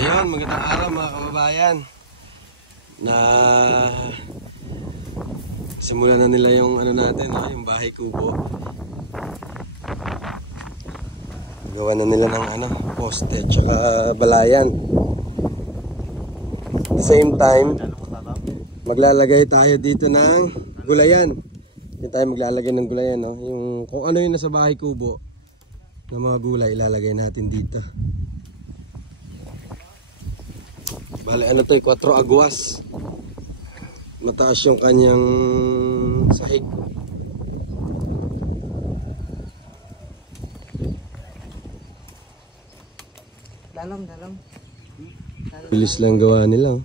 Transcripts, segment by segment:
Ayun, magandang araw mga kababayan. Na simulan na nila yung ano natin, yung bahay kubo. Gawa na nila ng poste at saka balayan. At the same time, maglalagay tayo dito ng gulayan. Dito tayo maglalagay ng gulayan, no? Yung kung ano yung nasa bahay kubo na mga gulay ilalagay natin dito. Bale, ano to, 4 agwas. Mataas yung kanyang sahig. Dalam. Bilis lang gawa nila.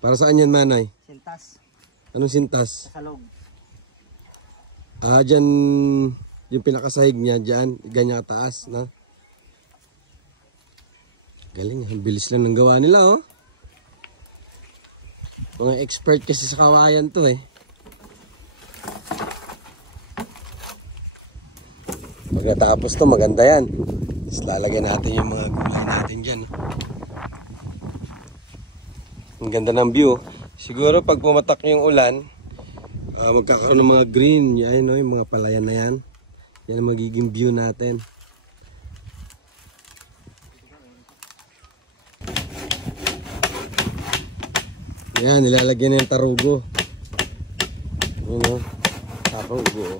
Para saan yan, Manay? Sintas. Anong sintas? Salog. Dyan, yung pinakasahig niya, dyan, ganyan kataas, na? Galing, ang bilis lang ng gawa nila, oh. Mga expert kasi sa kawayan to, eh. Pagkatapos to, maganda yan. Tapos lalagyan natin yung mga gulay natin dyan. Ang ganda ng view. Siguro pag pumatak yung ulan, magkakaroon ng mga green. Yan, no, yung mga palayan na yan. Yan ang magiging view natin. Yan, nilalagyan na yung tarugo. Yan, no, tarugo.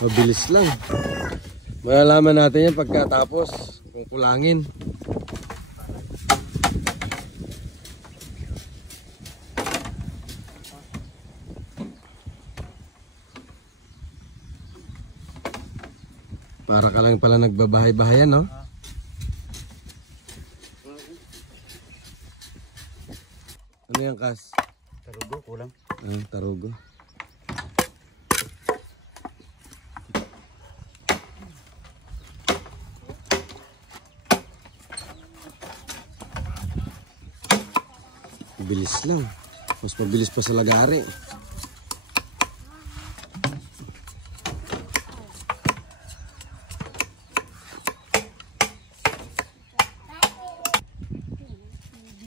Mabilis lang. Malalaman natin yan pagkatapos kung kulangin. Para ka lang pala nagbabahay-bahayan, no? Ano yan, Kas? Tarugo, kulang. Tarugo. Bilis lang. Mas mabilis pa sa lagari.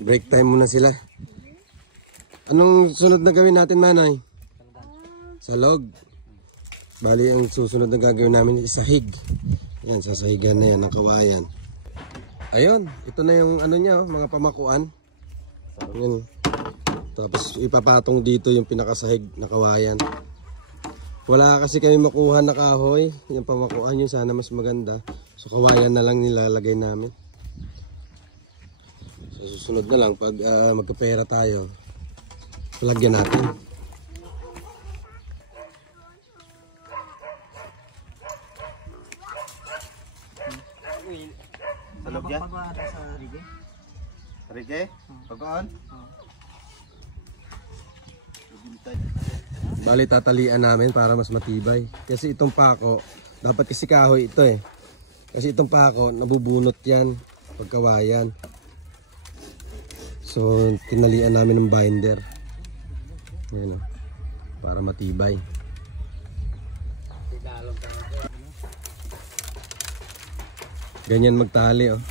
Break time muna sila. Anong sunod na gawin natin, Manay? Salog. Bali, ang susunod na gagawin namin is sahig. Yan, sasahigan na yan, ng kawayan. Ayun, ito na yung ano niya, mga pamakuan. Yan. Tapos ipapatong dito yung pinakasahig na kawayan. Wala kasi kami makuha na kahoy. Yung pamakuan yun, sana mas maganda. So kawayan na lang nilalagay namin. Susunod na lang pag magkapera tayo, lagyan natin. Salog yan? Rige? Pagkaan? Bali tatalian namin para mas matibay. Kasi itong pako, dapat kasi kahoy ito, eh. Kasi itong pako, nabubunot yan pagkawayan. So, tinalian namin ng binder. Ayan, para matibay. Ganyan magtali, oh.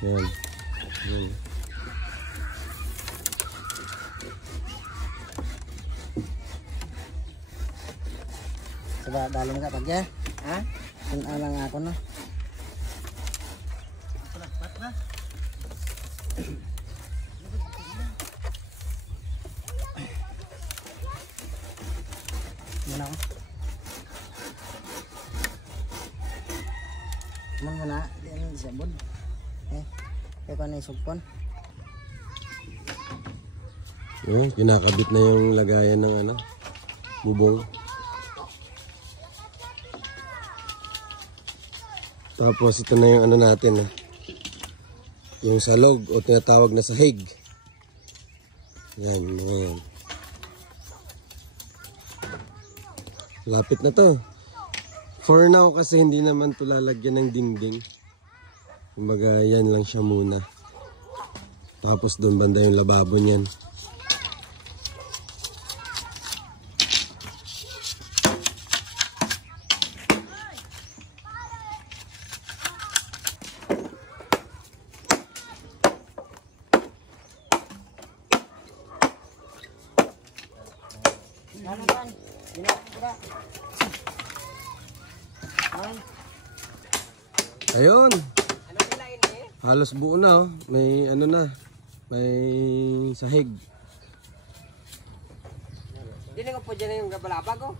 Ayan. Ayan. Diba, dalam ka pagya? Ha? Kung alang ako, no? Muna ako. Muna, diyan sa sabon. Kaya ko na yung sugpon. Kinakabit na yung lagayan ng bubong. Tapos ito na yung natin, yung salog o tinatawag na sahig. Yan, yan. Lapit na to. For now kasi hindi naman to lalagyan ng dingding. Kumbaga yan lang siya muna. Tapos doon banda yung lababo niyan. Ayun. Ano nila ini? Halos buo na oh. May ano na. May sahig. Hindi ko po dyan yung gabalabag oh.